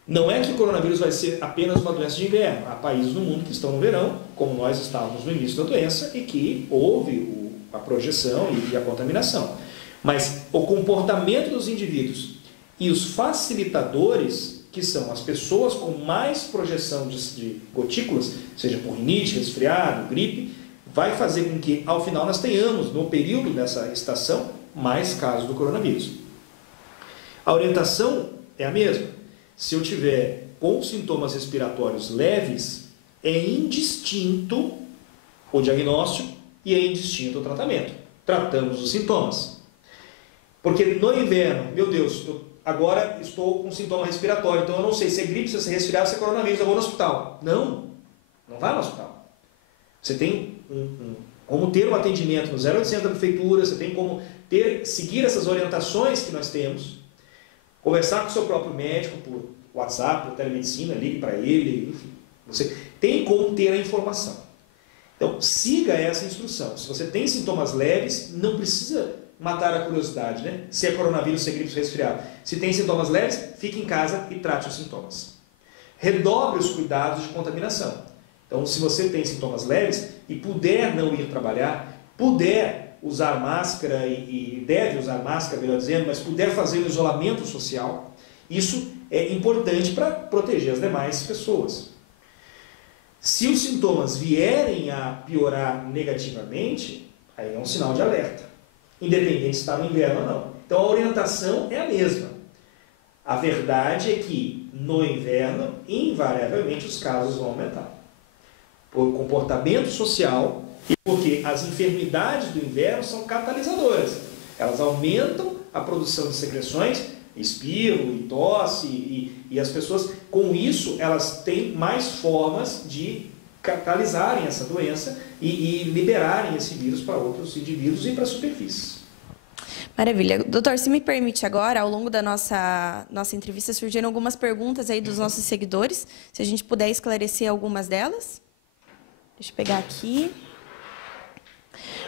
Não é que o coronavírus vai ser apenas uma doença de inverno. Há países no mundo que estão no verão, como nós estávamos no início da doença, e que houve a projeção e a contaminação. Mas o comportamento dos indivíduos e os facilitadores, que são as pessoas com mais projeção de gotículas, seja por rinite, resfriado, gripe, vai fazer com que, ao final, nós tenhamos, no período dessa estação, mais casos do coronavírus. A orientação é a mesma. Se eu tiver com sintomas respiratórios leves, é indistinto o diagnóstico e é indistinto o tratamento. Tratamos os sintomas. Porque no inverno, meu Deus, eu agora estou com sintoma respiratório, então eu não sei se é gripe, se é resfriado, se é coronavírus, eu vou no hospital. Não vai no hospital. Você tem como ter um atendimento no 0800 da prefeitura, você tem como seguir essas orientações que nós temos, conversar com o seu próprio médico por WhatsApp, por telemedicina, ligue para ele, enfim. Você tem como ter a informação. Então, siga essa instrução. Se você tem sintomas leves, não precisa matar a curiosidade, né? Se é coronavírus, se é gripe, se é resfriado. Se tem sintomas leves, fique em casa e trate os sintomas. Redobre os cuidados de contaminação. Então, se você tem sintomas leves e puder não ir trabalhar, puder usar máscara e deve usar máscara, melhor dizendo, mas puder fazer o isolamento social, isso é importante para proteger as demais pessoas. Se os sintomas vierem a piorar negativamente, aí é um sinal de alerta, independente se está no inverno ou não. Então a orientação é a mesma. A verdade é que no inverno, invariavelmente, os casos vão aumentar. Por comportamento social e porque as enfermidades do inverno são catalisadoras. Elas aumentam a produção de secreções, espirro e tosse, e as pessoas, com isso, elas têm mais formas de catalisarem essa doença e liberarem esse vírus para outros indivíduos e para superfícies. Maravilha. Doutor, se me permite agora, ao longo da nossa entrevista, surgiram algumas perguntas aí dos nossos seguidores, se a gente puder esclarecer algumas delas. Deixa eu pegar aqui.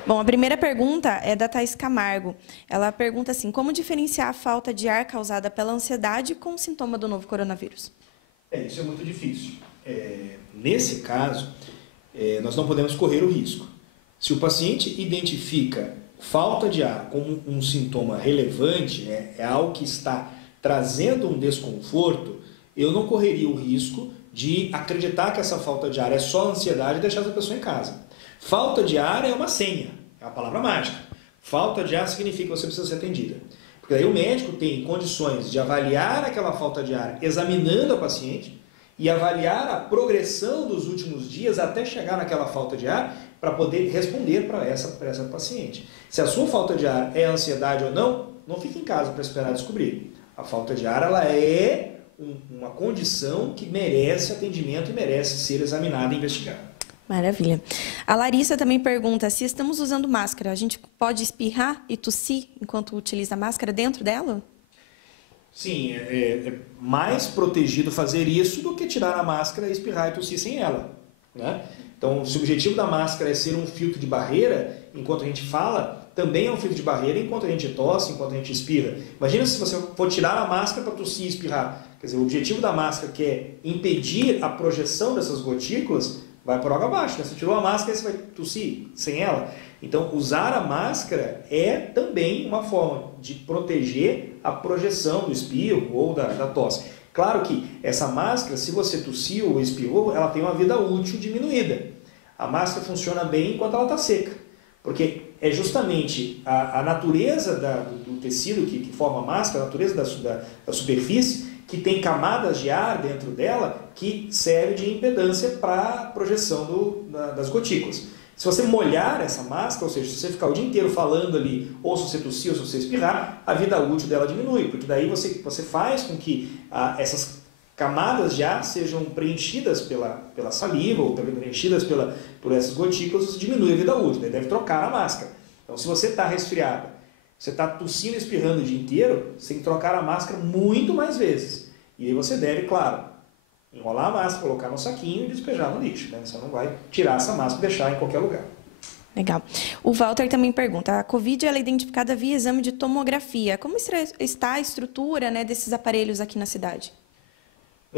Bom, a primeira pergunta é da Thais Camargo. Ela pergunta assim, como diferenciar a falta de ar causada pela ansiedade com o sintoma do novo coronavírus? Isso é muito difícil. Nesse caso, nós não podemos correr o risco. Se o paciente identifica falta de ar como um sintoma relevante, é algo que está trazendo um desconforto, eu não correria o risco de acreditar que essa falta de ar é só ansiedade e deixar essa pessoa em casa. Falta de ar é uma senha, é uma palavra mágica. Falta de ar significa que você precisa ser atendida. Porque daí o médico tem condições de avaliar aquela falta de ar examinando a paciente e avaliar a progressão dos últimos dias até chegar naquela falta de ar para poder responder para essa paciente. Se a sua falta de ar é ansiedade ou não, não fique em casa para esperar descobrir. A falta de ar ela é uma condição que merece atendimento e merece ser examinada e investigada. Maravilha. A Larissa também pergunta, se estamos usando máscara, a gente pode espirrar e tossir enquanto utiliza a máscara dentro dela? Sim, é mais protegido fazer isso do que tirar a máscara e espirrar e tossir sem ela, né? Então, se o objetivo da máscara é ser um filtro de barreira, enquanto a gente fala, também é um filtro de barreira enquanto a gente tosse, enquanto a gente espirra. Imagina se você for tirar a máscara para tossir e espirrar. Quer dizer, o objetivo da máscara, que é impedir a projeção dessas gotículas, vai por água abaixo, né? Você tirou a máscara, você vai tossir sem ela. Então, usar a máscara é também uma forma de proteger a projeção do espirro ou da tosse. Claro que essa máscara, se você tossiu ou espirrou, ela tem uma vida útil diminuída. A máscara funciona bem enquanto ela está seca, porque é justamente a natureza do tecido que forma a máscara, a natureza da superfície, que tem camadas de ar dentro dela que serve de impedância para a projeção das gotículas. Se você molhar essa máscara, ou seja, se você ficar o dia inteiro falando ali, ou se você tossir, ou se você espirrar, a vida útil dela diminui, porque daí você faz com que essas camadas de ar sejam preenchidas pela saliva, ou preenchidas por essas gotículas, isso diminui a vida útil, daí deve trocar a máscara. Então, se você está resfriado, você está tossindo e espirrando o dia inteiro, você tem que trocar a máscara muito mais vezes. E aí você deve, claro, enrolar a máscara, colocar no saquinho e despejar no lixo, né? Você não vai tirar essa máscara e deixar em qualquer lugar. Legal. O Walter também pergunta, a Covid ela é identificada via exame de tomografia. Como está a estrutura, né, desses aparelhos aqui na cidade?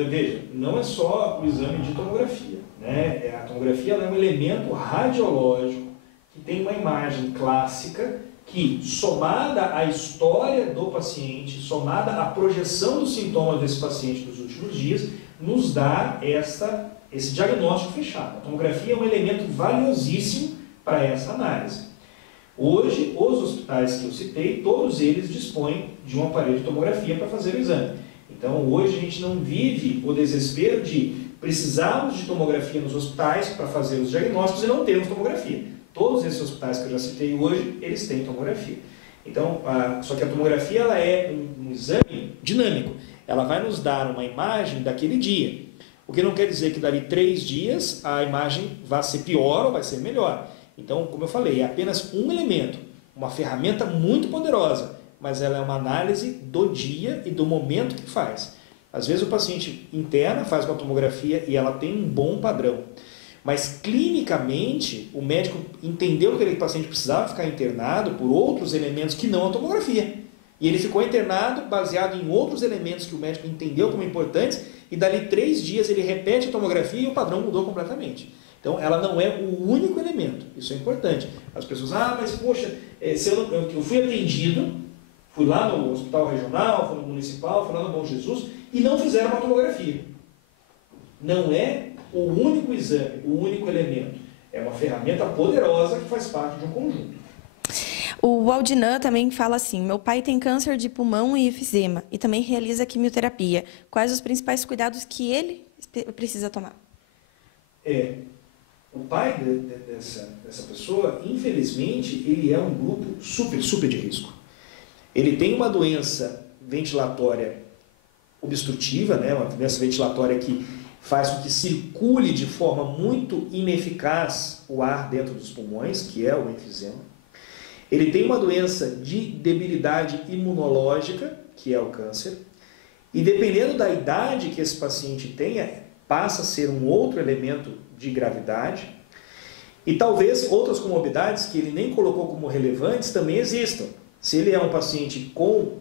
Veja, não é só o exame de tomografia, né? A tomografia é um elemento radiológico que tem uma imagem clássica que, somada à história do paciente, somada à projeção dos sintomas desse paciente nos últimos dias, nos dá esse diagnóstico fechado. A tomografia é um elemento valiosíssimo para essa análise. Hoje, os hospitais que eu citei, todos eles dispõem de um aparelho de tomografia para fazer o exame. Então, hoje a gente não vive o desespero de precisarmos de tomografia nos hospitais para fazer os diagnósticos e não termos tomografia. Todos esses hospitais que eu já citei hoje, eles têm tomografia. Então, só que a tomografia ela é um exame dinâmico. Ela vai nos dar uma imagem daquele dia. O que não quer dizer que dali 3 dias a imagem vai ser pior ou vai ser melhor. Então, como eu falei, é apenas um elemento, uma ferramenta muito poderosa, mas ela é uma análise do dia e do momento que faz. Às vezes o paciente interna, faz uma tomografia e ela tem um bom padrão. Mas clinicamente, o médico entendeu que aquele paciente precisava ficar internado por outros elementos que não a tomografia. E ele ficou internado baseado em outros elementos que o médico entendeu como importantes e dali 3 dias ele repete a tomografia e o padrão mudou completamente. Então, ela não é o único elemento. Isso é importante. As pessoas, mas poxa, se eu fui atendido, fui lá no hospital regional, fui no municipal, fui lá no Bom Jesus e não fizeram uma tomografia. Não é o único exame, o único elemento. É uma ferramenta poderosa que faz parte de um conjunto. O Aldinã também fala assim: meu pai tem câncer de pulmão e efizema e também realiza quimioterapia. Quais os principais cuidados que ele precisa tomar? O pai dessa pessoa, infelizmente, ele é um grupo super de risco. Ele tem uma doença ventilatória obstrutiva, né? Uma doença ventilatória que faz com que circule de forma muito ineficaz o ar dentro dos pulmões, que é o enfisema. Ele tem uma doença de debilidade imunológica, que é o câncer. E dependendo da idade que esse paciente tenha, passa a ser um outro elemento de gravidade. E talvez outras comorbidades que ele nem colocou como relevantes também existam. Se ele é um paciente com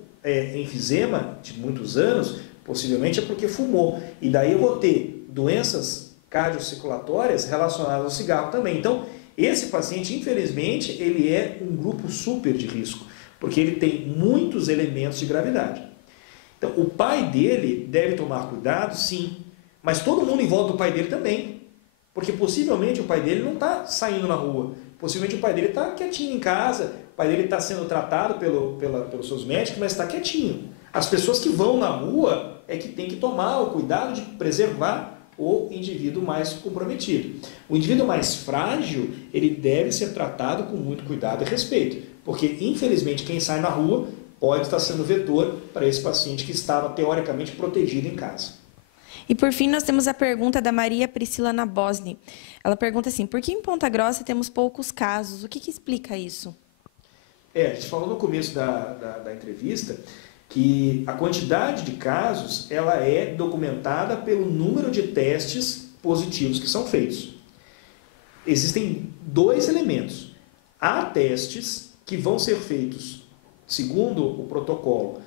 enfisema de muitos anos, possivelmente é porque fumou. E daí eu vou ter doenças cardiocirculatórias relacionadas ao cigarro também. Então, esse paciente, infelizmente, ele é um grupo super de risco, porque ele tem muitos elementos de gravidade. Então, o pai dele deve tomar cuidado, sim, mas todo mundo em volta do pai dele também, porque possivelmente o pai dele não está saindo na rua, possivelmente o pai dele está quietinho em casa, o pai dele está sendo tratado pelos seus médicos, mas está quietinho. As pessoas que vão na rua é que tem que tomar o cuidado de preservar o indivíduo mais comprometido. O indivíduo mais frágil, ele deve ser tratado com muito cuidado e respeito, porque infelizmente quem sai na rua pode estar sendo vetor para esse paciente que estava teoricamente protegido em casa. E por fim nós temos a pergunta da Maria Priscila Nabosny. Ela pergunta assim: por que em Ponta Grossa temos poucos casos? O que explica isso? A gente falou no começo da entrevista que a quantidade de casos ela é documentada pelo número de testes positivos que são feitos. Existem 2 elementos. Há testes que vão ser feitos, segundo o protocolo,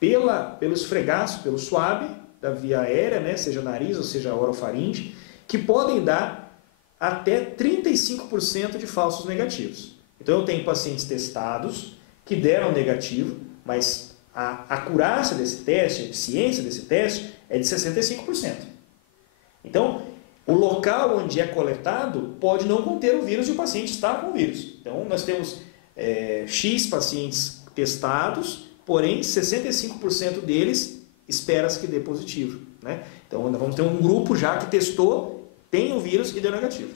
pelo esfregaço, pelo swab da via aérea, né, seja nariz ou seja orofaringe, que podem dar até 35% de falsos negativos. Então eu tenho pacientes testados que deram negativo, mas a acurácia desse teste, a eficiência desse teste é de 65%. Então, o local onde é coletado pode não conter o vírus e o paciente está com o vírus. Então, nós temos X pacientes testados, porém 65% deles espera-se que dê positivo, né? Então, nós vamos ter um grupo já que testou, tem o vírus e deu negativo.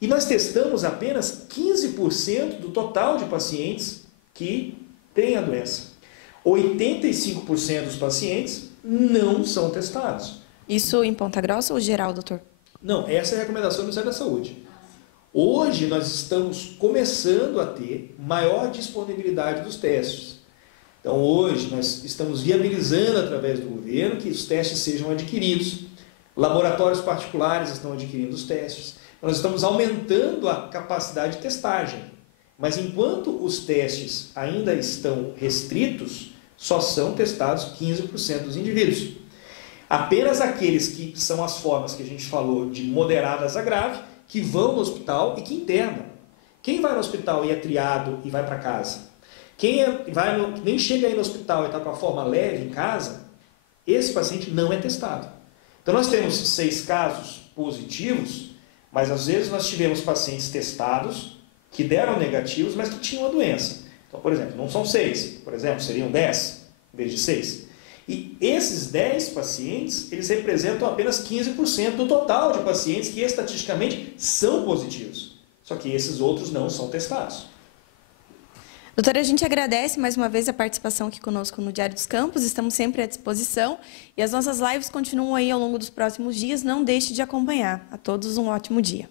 E nós testamos apenas 15% do total de pacientes que têm a doença. 85% dos pacientes não são testados. Isso em Ponta Grossa ou geral, doutor? Não, essa é a recomendação do Ministério da Saúde. Hoje nós estamos começando a ter maior disponibilidade dos testes. Então hoje nós estamos viabilizando através do governo que os testes sejam adquiridos. Laboratórios particulares estão adquirindo os testes. Nós estamos aumentando a capacidade de testagem. Mas enquanto os testes ainda estão restritos, só são testados 15% dos indivíduos. Apenas aqueles que são as formas que a gente falou de moderadas a grave, que vão no hospital e que internam. Quem vai no hospital e é triado e vai para casa? Quem nem chega aí no hospital e está com a forma leve em casa, esse paciente não é testado. Então nós temos 6 casos positivos, mas às vezes nós tivemos pacientes testados que deram negativos, mas que tinham a doença. Então, por exemplo, não são 6, por exemplo, seriam 10 em vez de 6. E esses 10 pacientes, eles representam apenas 15% do total de pacientes que estatisticamente são positivos. Só que esses outros não são testados. Doutora, a gente agradece mais uma vez a participação aqui conosco no Diário dos Campos, estamos sempre à disposição e as nossas lives continuam aí ao longo dos próximos dias, não deixe de acompanhar. A todos um ótimo dia.